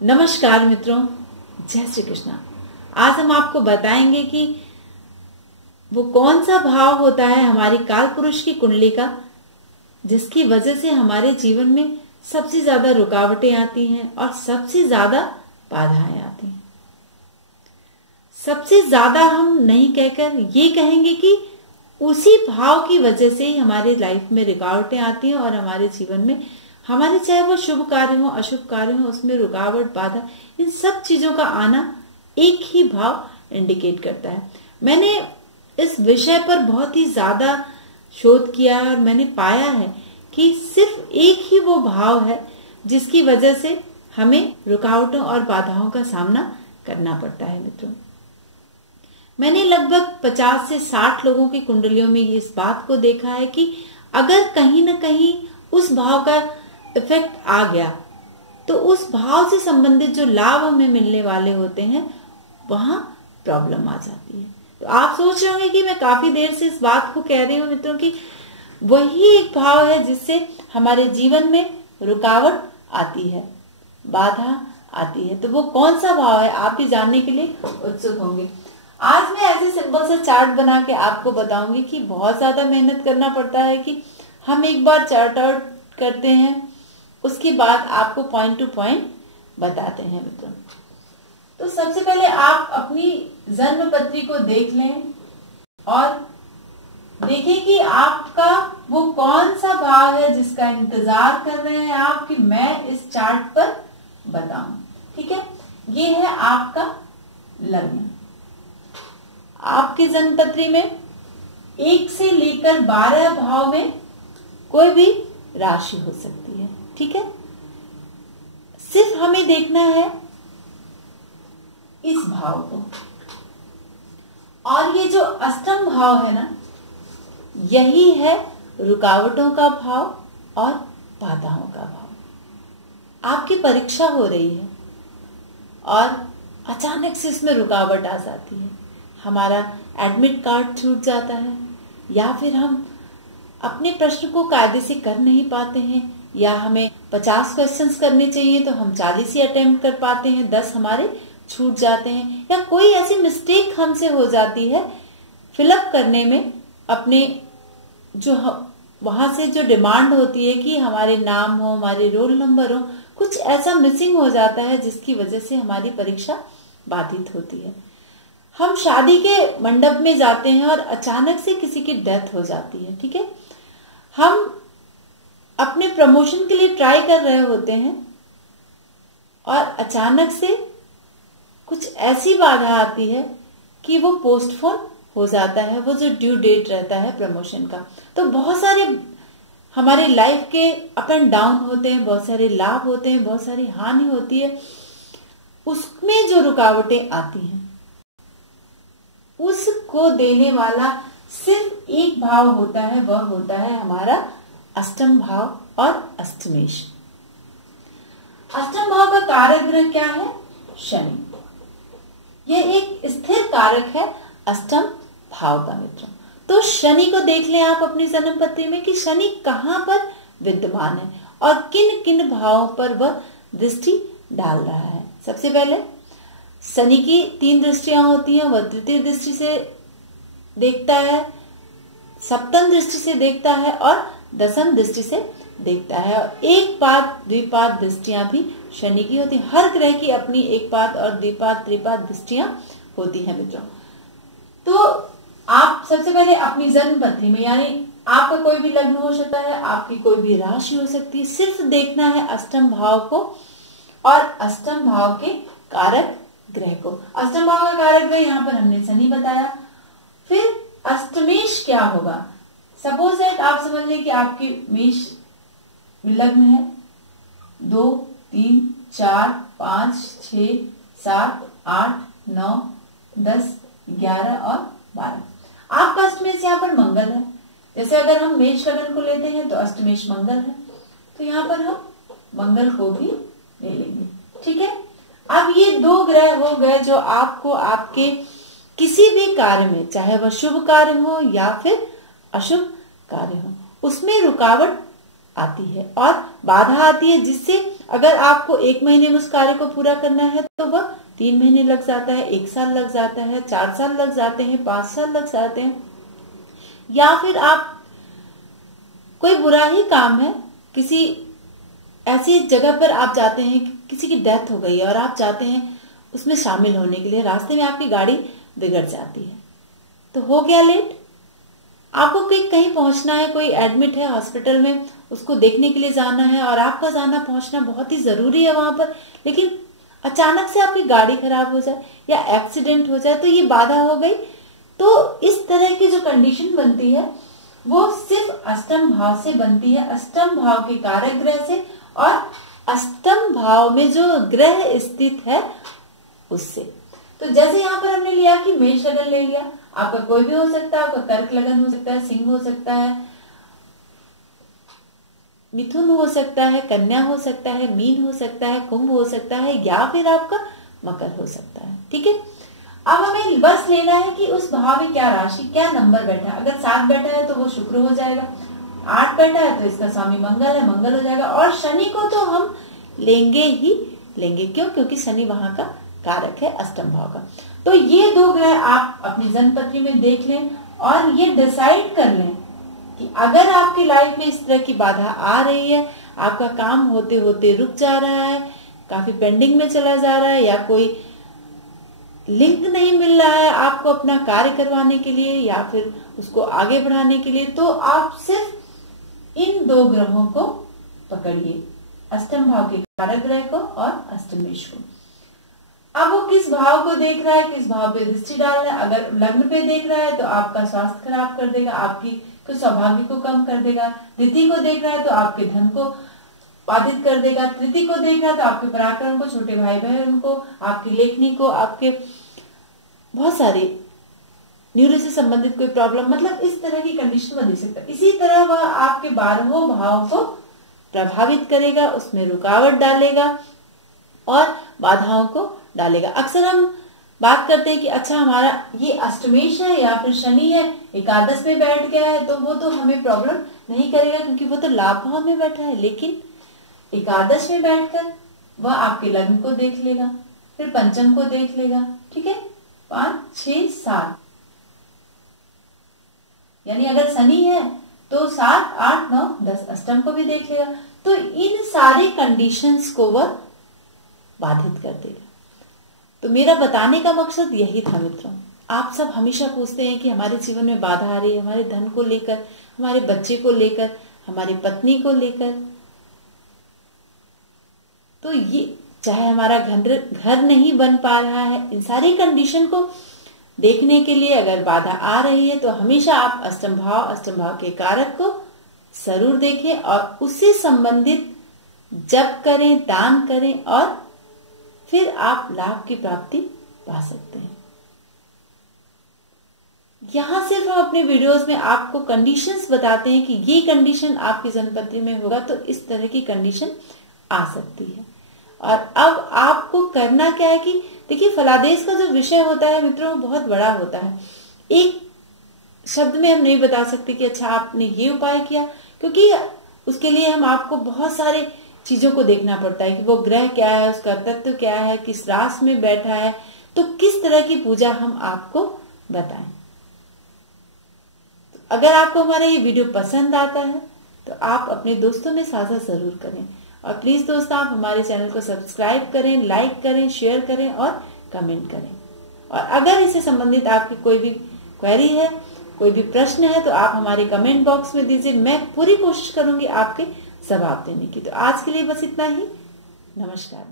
नमस्कार मित्रों, जय श्री कृष्णा। आज हम आपको बताएंगे कि वो कौन सा भाव होता है हमारी काल पुरुष की कुंडली का, जिसकी वजह से हमारे जीवन में सबसे ज्यादा रुकावटें आती हैं और सबसे ज्यादा बाधाएं आती हैं। सबसे ज्यादा हम नहीं कहकर ये कहेंगे कि उसी भाव की वजह से ही हमारी लाइफ में रुकावटें आती हैं और हमारे जीवन में हमारे चाहे वो शुभ कार्य हो अशुभ कार्य हो उसमें रुकावट बाधा इन सब चीजों का आना एक ही भाव इंडिकेट करता है। मैंने इस विषय पर बहुत ही ज्यादा शोध किया है और मैंने पाया है कि सिर्फ एक ही वो भाव है जिसकी वजह से हमें रुकावटों और बाधाओं का सामना करना पड़ता है। मित्रों, मैंने लगभग 50 से 60 लोगों की कुंडलियों में इस बात को देखा है कि अगर कहीं ना कहीं उस भाव का इफेक्ट आ गया तो उस भाव से संबंधित जो लाभ हमें मिलने वाले होते हैं वहां प्रॉब्लम आ जाती है। तो आप सोच रहे होंगे कि मैं काफी देर से इस बात को कह रही हूँ मित्रों कि वही एक भाव है जिससे हमारे जीवन में रुकावट आती है, बाधा आती है। तो वो कौन सा भाव है आप भी जानने के लिए उत्सुक होंगे। आज मैं ऐसे सिंपल सा चार्ट बना के आपको बताऊंगी कि बहुत ज्यादा मेहनत करना पड़ता है कि हम एक बार चार्ट आउट करते हैं, उसके बाद आपको पॉइंट टू पॉइंट बताते हैं। मित्रों, तो सबसे पहले आप अपनी जन्म पत्री को देख लें और देखें कि आपका वो कौन सा भाव है जिसका इंतजार कर रहे हैं आप कि मैं इस चार्ट पर बताऊं। ठीक है, ये है आपका लग्न। आपकी जन्म पत्री में 1 से लेकर 12 भाव में कोई भी राशि हो सकती है। ठीक है, सिर्फ हमें देखना है इस भाव को। और ये जो अष्टम भाव है ना, यही है रुकावटों का भाव और बाधाओं का भाव। आपकी परीक्षा हो रही है और अचानक से इसमें रुकावट आ जाती है, हमारा एडमिट कार्ड छूट जाता है या फिर हम अपने प्रश्न को कायदे से कर नहीं पाते हैं, या हमें 50 क्वेश्चंस करने चाहिए तो हम 40 ही अटेम्प्ट कर पाते हैं, 10 हमारे छूट जाते हैं, या कोई ऐसी मिस्टेक हमसे हो जाती है फिलअप करने में। अपने जो वहां से जो डिमांड होती है कि हमारे नाम हो, हमारे रोल नंबर हो, कुछ ऐसा मिसिंग हो जाता है जिसकी वजह से हमारी परीक्षा बाधित होती है। हम शादी के मंडप में जाते हैं और अचानक से किसी की डेथ हो जाती है। ठीक है, हम अपने प्रमोशन के लिए ट्राई कर रहे होते हैं और अचानक से कुछ ऐसी बाधा आती है कि वो पोस्टपोन हो जाता है, वो जो ड्यू डेट रहता है प्रमोशन का। तो बहुत सारे हमारे लाइफ के अप एंड डाउन होते हैं, बहुत सारे लाभ होते हैं, बहुत सारी हानि होती है। उसमें जो रुकावटें आती हैं उसको देने वाला सिर्फ एक भाव होता है, वह होता है हमारा अष्टम भाव और अष्टमेश। अष्टम भाव का कारक ग्रह क्या है? शनि। यह एक स्थिर कारक है अष्टम भाव का। मित्रों, तो शनि को देख लें आप अपनी जन्म पत्री में कि शनि कहां पर विद्यमान है और किन किन भावों पर वह दृष्टि डाल रहा है। सबसे पहले शनि की 3 दृष्टियां होती हैं। वह तृतीय दृष्टि से देखता है, सप्तम दृष्टि से देखता है और दसम दृष्टि से देखता है। और एक पाद द्विपाद दृष्टियां भी शनि की होती हैं। हर ग्रह की अपनी एक पाद और द्विपाद त्रिपाद दृष्टियां होती हैं। मित्रों, तो आप सबसे पहले अपनी जन्म पत्री में, यानी आपका कोई भी लग्न हो सकता है, आपकी कोई भी राशि हो सकती है, सिर्फ देखना है अष्टम भाव को और अष्टम भाव के कारक ग्रह को। अष्टम भाव का कारक ग्रह यहाँ पर हमने शनि बताया। फिर अष्टमेश क्या होगा? सपोज दैट आप समझ लें कि आपकी मेष लग्न है 2, 3, 4, 5, 6, 7, 8, 9, 10, 11 और 12। आपका अष्टमेश यहाँ पर मंगल है। जैसे अगर हम मेष लग्न को लेते हैं तो अष्टमेश मंगल है, तो यहाँ पर हम मंगल को भी ले लेंगे। ठीक है, अब ये 2 ग्रह हो गए जो आपको आपके किसी भी कार्य में, चाहे वह शुभ कार्य हो या फिर अशुभ कार्य हो, उसमें रुकावट आती है और बाधा आती है, जिससे अगर आपको 1 महीने में उस कार्य को पूरा करना है तो वह 3 महीने लग जाता है, 1 साल लग जाता है, 4 साल लग जाते हैं, 5 साल लग जाते हैं। या फिर आप कोई बुरा ही काम है, किसी ऐसी जगह पर आप जाते हैं, किसी की डेथ हो गई है और आप जाते हैं उसमें शामिल होने के लिए, रास्ते में आपकी गाड़ी बिगड़ जाती है तो हो गया लेट। आपको कहीं पहुंचना है, कोई एडमिट है हॉस्पिटल में, उसको देखने के लिए जाना है और आपका जाना पहुंचना बहुत ही जरूरी है वहां पर, लेकिन अचानक से आपकी गाड़ी खराब हो जाए या एक्सीडेंट हो जाए तो ये बाधा हो गई। तो इस तरह की जो कंडीशन बनती है वो सिर्फ अष्टम भाव से बनती है, अष्टम भाव के कारक ग्रह से और अष्टम भाव में जो ग्रह स्थित है उससे। तो जैसे यहाँ पर हमने लिया कि मेष लगन ले लिया, आपका कोई भी हो सकता है, आपका कर्क लगन हो सकता है, सिंह हो सकता है, मिथुन हो सकता है, कन्या हो सकता है, मीन हो सकता है, कुंभ हो सकता है या फिर आपका मकर हो सकता है। ठीक है, अब हमें बस लेना है कि उस भाव में क्या राशि, क्या नंबर बैठा है। अगर 7 बैठा है तो वो शुक्र हो जाएगा, 8 बैठा है तो इसका स्वामी मंगल है, मंगल हो जाएगा। और शनि को तो हम लेंगे ही लेंगे, क्यों? क्योंकि शनि वहां का कारक है अष्टम भाव का। तो ये 2 ग्रह आप अपनी जन्मपत्री में देख लें और ये डिसाइड कर लें कि अगर आपकी लाइफ में इस तरह की बाधा आ रही है, आपका काम होते होते रुक जा रहा है, काफी पेंडिंग में चला जा रहा है, या कोई लिंक नहीं मिल रहा है आपको अपना कार्य करवाने के लिए या फिर उसको आगे बढ़ाने के लिए, तो आप सिर्फ इन 2 ग्रहों को पकड़िए, अष्टम भाव के कारक ग्रह को और अष्टमेश को। अब वो किस भाव को देख रहा है, किस भाव पे दृष्टि डाल रहा है। अगर लग्न पे देख रहा है तो आपका स्वास्थ्य खराब कर देगा, आपकी सौभाग्य को कम कर देगा। द्वितीय को देख रहा है तो आपके धन को बाधित कर देगा। तृतीय को देख रहा है तो आपके पराक्रम को, छोटे भाई बहन को, आपकी लेखनी को, आपके बहुत सारे न्यूरो से संबंधित कोई प्रॉब्लम, मतलब इस तरह की कंडीशन बन सकता है। इसी तरह वह आपके 12वें भाव को प्रभावित करेगा, उसमें रुकावट डालेगा और बाधाओं को डालेगा। अक्सर हम बात करते हैं कि अच्छा हमारा ये अष्टमेश है या फिर शनि है, एकादश में बैठ गया है तो वो तो हमें प्रॉब्लम नहीं करेगा क्योंकि वो तो लाभ भाव में बैठा है। लेकिन एकादश में बैठकर वह आपके लग्न को देख लेगा, फिर पंचम को देख लेगा। ठीक है, 5, 6, 7, यानी अगर शनि है तो 7, 8, 9, 10 अष्टम को भी देख लेगा। तो इन सारे कंडीशंस को वह बाधित कर देगा। तो मेरा बताने का मकसद यही था मित्रों। आप सब हमेशा पूछते हैं कि हमारे जीवन में बाधा आ रही है, हमारे धन को लेकर, हमारे बच्चे को लेकर, हमारी पत्नी को लेकर। तो ये चाहे हमारा घर नहीं बन पा रहा है, इन सारी कंडीशन को देखने के लिए अगर बाधा आ रही है तो हमेशा आप अष्टम भाव के कारक को जरूर देखें और उससे संबंधित जप करें, दान करें और फिर आप लाभ की प्राप्ति पा सकते हैं। यहां सिर्फ हम अपने वीडियोस में आपको कंडीशंस बताते हैं कि ये कंडीशन आपकी जन्मपत्री में होगा तो इस तरह की कंडीशन आ सकती है। और अब आपको करना क्या है कि देखिए, फलादेश का जो विषय होता है मित्रों बहुत बड़ा होता है। एक शब्द में हम नहीं बता सकते कि अच्छा आपने ये उपाय किया, क्योंकि उसके लिए हम आपको बहुत सारे चीजों को देखना पड़ता है कि वो ग्रह क्या है, उसका तत्व क्या है, किस राशि में बैठा है, तो किस तरह की पूजा हम आपको बताएं। तो अगर आपको हमारा ये वीडियो पसंद आता है तो आप अपने दोस्तों में साझा जरूर करें और प्लीज दोस्तों आप हमारे चैनल को सब्सक्राइब करें, लाइक करें, शेयर करें और कमेंट करें। और अगर इससे संबंधित आपकी कोई भी क्वेरी है, कोई भी प्रश्न है तो आप हमारे कमेंट बॉक्स में दीजिए। मैं पूरी कोशिश करूंगी आपके जवाब देने की। तो आज के लिए बस इतना ही। नमस्कार।